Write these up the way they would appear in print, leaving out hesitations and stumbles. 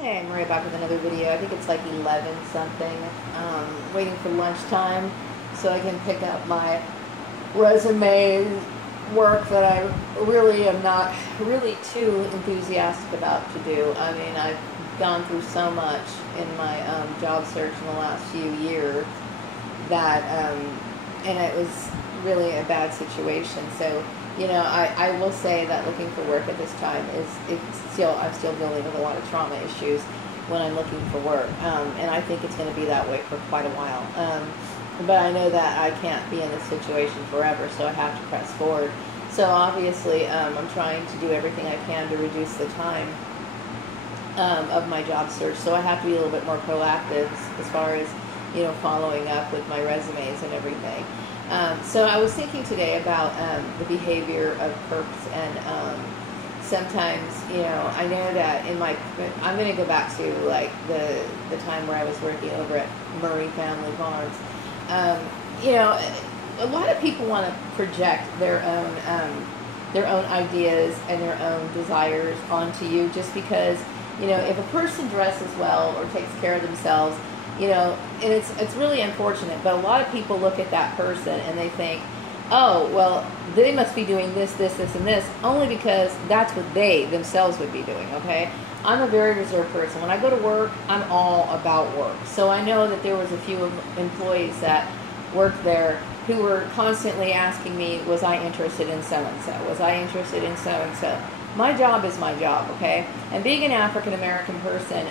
Hey, I'm right back with another video. I think it's like 11 something. Waiting for lunchtime so I can pick up my resume work that I really am not really too enthusiastic about to do. I mean, I've gone through so much in my job search in the last few years that, and it was really a bad situation. So, I will say that looking for work at this time I'm still dealing with a lot of trauma issues when I'm looking for work. And I think it's going to be that way for quite a while. But I know that I can't be in this situation forever, so I have to press forward. So obviously, I'm trying to do everything I can to reduce the time of my job search. So I have to be a little bit more proactive as far as, following up with my resumes and everything. So I was thinking today about the behavior of perps, and sometimes, I know that I'm going to go back to like the time where I was working over at Murray Family Farms. You know, a lot of people want to project their own ideas and their own desires onto you just because, if a person dresses well or takes care of themselves, and it's really unfortunate, but a lot of people look at that person and they think, oh, well, they must be doing this, and this, only because that's what they themselves would be doing, okay? I'm a very reserved person. When I go to work, I'm all about work. So I know that there was a few employees that worked there who were constantly asking me, was I interested in so-and-so? Was I interested in so-and-so? My job is my job, okay? And being an African-American person,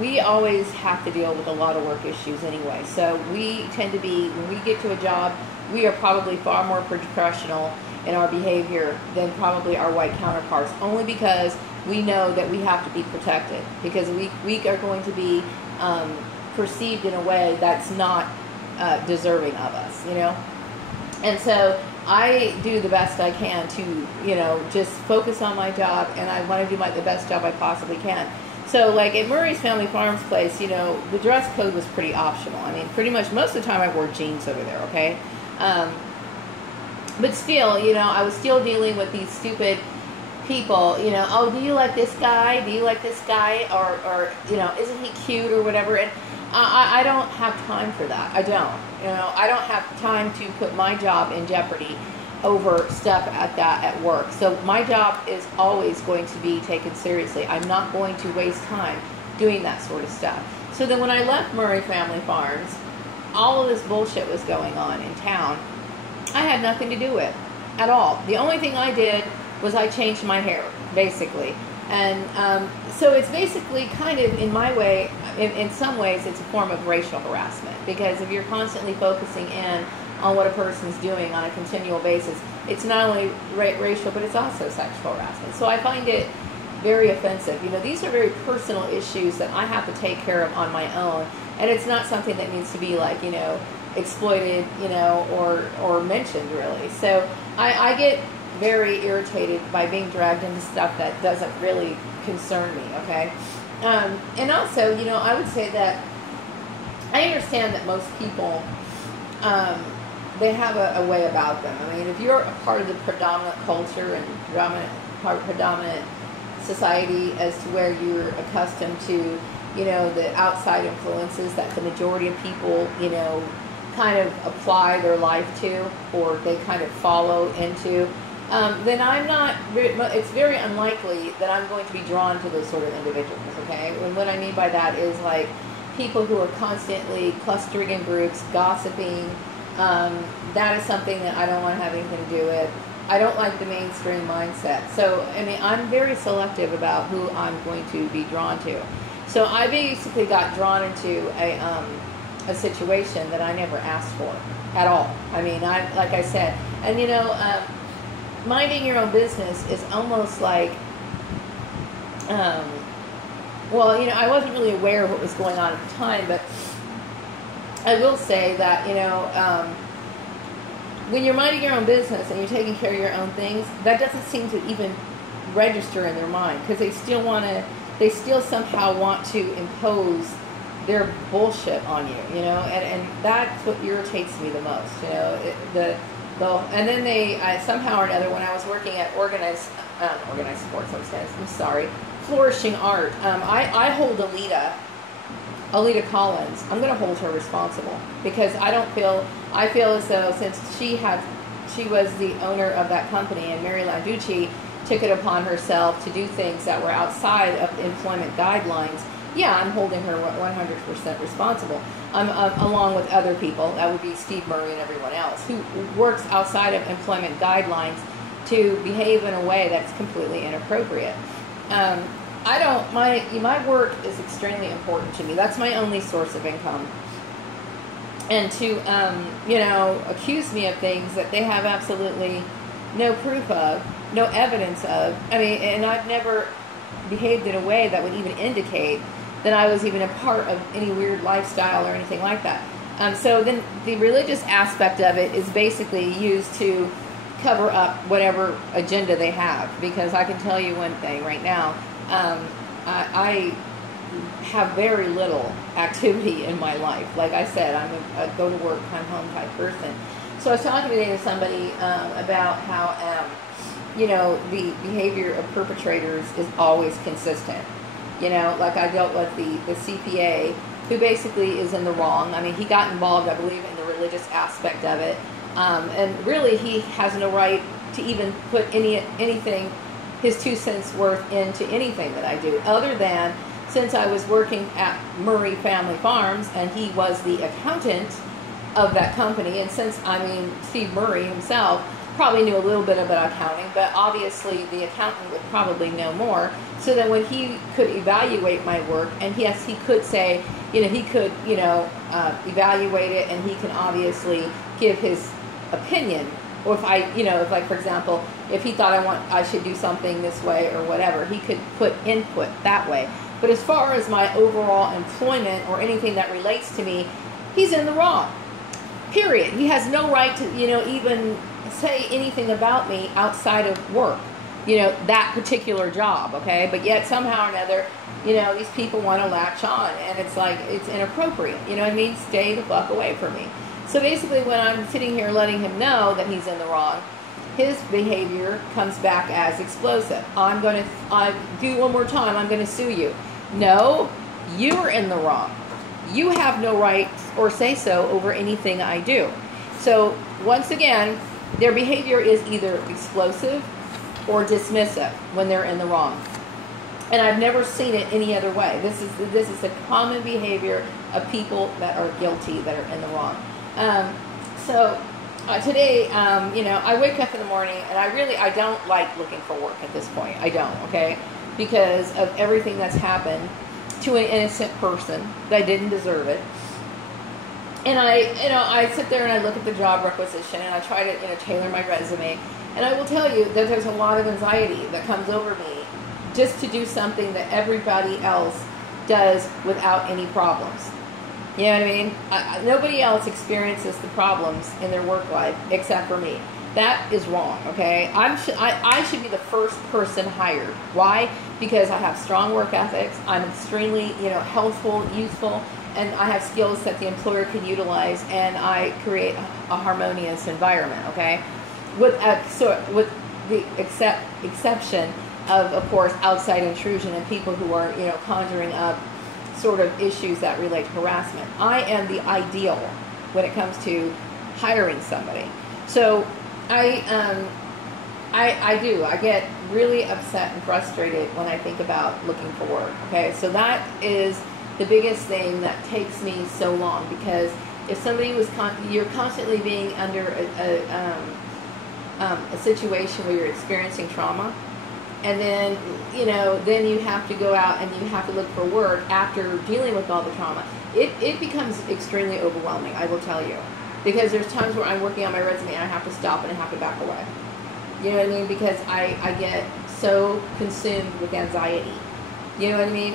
we always have to deal with a lot of work issues anyway. So we tend to be, when we get to a job, we are probably far more professional in our behavior than probably our white counterparts, only because we know that we have to be protected, because we are going to be perceived in a way that's not deserving of us, And so I do the best I can to, just focus on my job, and I want to do the best job I possibly can. So, like at Murray's Family Farms place, the dress code was pretty optional. I mean, pretty much most of the time I wore jeans over there, okay? But still, I was still dealing with these stupid people, oh, do you like this guy? Do you like this guy? Or isn't he cute or whatever? And I don't have time for that. I don't. I don't have time to put my job in jeopardy over stuff at work. So my job is always going to be taken seriously. I'm not going to waste time doing that sort of stuff. So then when I left Murray Family Farms, all of this bullshit was going on in town. I had nothing to do with at all. The only thing I did was I changed my hair, basically. And so it's basically kind of, in my way, in some ways, it's a form of racial harassment, because if you're constantly focusing in on what a person's doing on a continual basis, it's not only racial, but it's also sexual harassment. So I find it very offensive. These are very personal issues that I have to take care of on my own, and it's not something that needs to be like, exploited, or mentioned, really. So I get very irritated by being dragged into stuff that doesn't really concern me, okay? And also, I would say that I understand that most people, they have a way about them. I mean, if you're a part of the predominant culture and predominant society as to where you're accustomed to, the outside influences that the majority of people, kind of apply their life to, or they kind of follow into, then I'm not, it's very unlikely that I'm going to be drawn to those sort of individuals, okay? And what I mean by that is like people who are constantly clustering in groups, gossiping. That is something that I don't want to have anything to do with. I don't like the mainstream mindset. So, I mean, I'm very selective about who I'm going to be drawn to. So I basically got drawn into a situation that I never asked for at all. I mean, like I said, and minding your own business is almost like, I wasn't really aware of what was going on at the time, but I will say that, when you're minding your own business and you're taking care of your own things, that doesn't seem to even register in their mind, because they still somehow want to impose their bullshit on you, and that's what irritates me the most, and then somehow or another, when I was working at organized sports, I'm sorry, flourishing art. I hold Alita Collins. I'm going to hold her responsible because I feel as though since she was the owner of that company, and Mary Landucci took it upon herself to do things that were outside of the employment guidelines. Yeah, I'm holding her 100% responsible. Along with other people, that would be Steve Murray and everyone else, who works outside of employment guidelines to behave in a way that's completely inappropriate. My work is extremely important to me. That's my only source of income. And to, accuse me of things that they have absolutely no proof of, no evidence of. I mean, and I've never behaved in a way that would even indicate that I was even a part of any weird lifestyle or anything like that. So then the religious aspect of it is basically used to cover up whatever agenda they have. Because I can tell you one thing right now, I have very little activity in my life. Like I said, I'm a go to work, come home type person. So I was talking today to somebody about how, the behavior of perpetrators is always consistent. Like I dealt with the CPA, who basically is in the wrong. I mean, he got involved, I believe, in the religious aspect of it. And really, he has no right to even put anything, his 2 cents worth into anything that I do, other than since I was working at Murray Family Farms and he was the accountant of that company, and since, Steve Murray himself probably knew a little bit about accounting, but obviously the accountant would probably know more, so that when he could evaluate my work, and yes, he could say, he could, evaluate it, and he can obviously give his opinion. Or if for example, if he thought I should do something this way or whatever, he could put input that way. But as far as my overall employment or anything that relates to me, he's in the wrong. Period. He has no right to, even say anything about me outside of work. That particular job, okay? But yet somehow or another, these people want to latch on, and it's like, it's inappropriate. You know what I mean? Stay the fuck away from me. So basically, when I'm sitting here letting him know that he's in the wrong, his behavior comes back as explosive. I do one more time, I'm going to sue you. No, you're in the wrong. You have no right or say so over anything I do. So once again, their behavior is either explosive or dismissive when they're in the wrong. And I've never seen it any other way. This is the common behavior of people that are guilty, that are in the wrong. Today, I wake up in the morning and I don't like looking for work at this point. I don't, okay? Because of everything that's happened to an innocent person that didn't deserve it. And I sit there and I look at the job requisition and I try to, tailor my resume. And I will tell you that there's a lot of anxiety that comes over me just to do something that everybody else does without any problems. You know what I mean? Nobody else experiences the problems in their work life except for me. That is wrong, okay? I should be the first person hired. Why? Because I have strong work ethics. I'm extremely, healthful, useful, and I have skills that the employer can utilize, and I create a harmonious environment, okay? With the exception of course, outside intrusion and people who are, conjuring up sort of issues that relate to harassment. I am the ideal when it comes to hiring somebody. So I get really upset and frustrated when I think about looking for work. Okay, so that is the biggest thing that takes me so long, because if somebody you're constantly being under a situation where you're experiencing trauma, and then, then you have to go out and you have to look for work after dealing with all the trauma. It becomes extremely overwhelming, I will tell you. Because there's times where I'm working on my resume and I have to stop and I have to back away. You know what I mean? Because I get so consumed with anxiety. You know what I mean?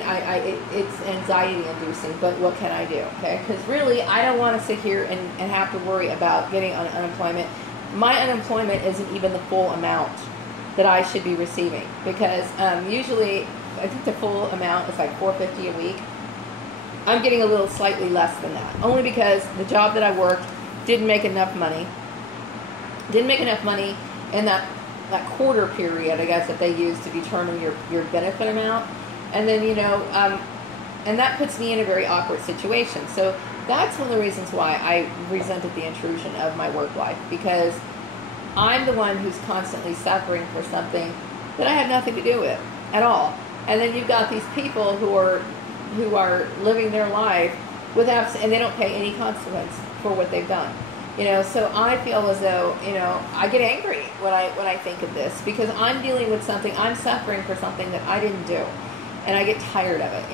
It's anxiety inducing, but what can I do? Okay? Because really, I don't want to sit here and have to worry about getting unemployment. My unemployment isn't even the full amount that I should be receiving, because usually I think the full amount is like $450 a week. I'm getting a little slightly less than that, only because the job that I worked didn't make enough money. And that that quarter period, I guess, that they use to determine your benefit amount. And then, and that puts me in a very awkward situation. So that's one of the reasons why I resented the intrusion of my work life, because I'm the one who's constantly suffering for something that I had nothing to do with at all. And then you've got these people who are living their life without, and they don't pay any consequence for what they've done. So I feel as though, I get angry when I think of this, because I'm dealing with something, I'm suffering for something that I didn't do, and I get tired of it,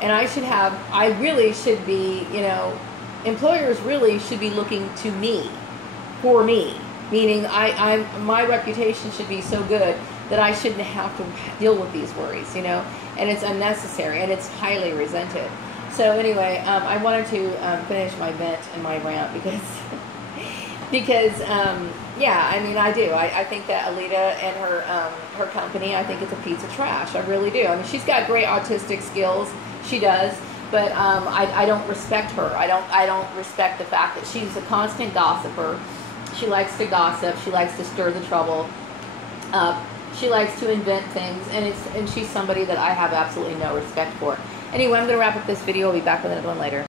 and I really should be, employers really should be looking to me, for me, meaning my reputation should be so good that I shouldn't have to deal with these worries, and it's unnecessary, and it's highly resented. So anyway, I wanted to finish my vent and my rant because yeah, I mean, I do. I think that Alita and her company, I think it's a piece of trash. I really do. I mean, she's got great autistic skills. She does. But I don't respect her. I don't respect the fact that she's a constant gossiper. She likes to gossip. She likes to stir the trouble up. She likes to invent things, and she's somebody that I have absolutely no respect for. Anyway, I'm going to wrap up this video. I'll be back with another one later.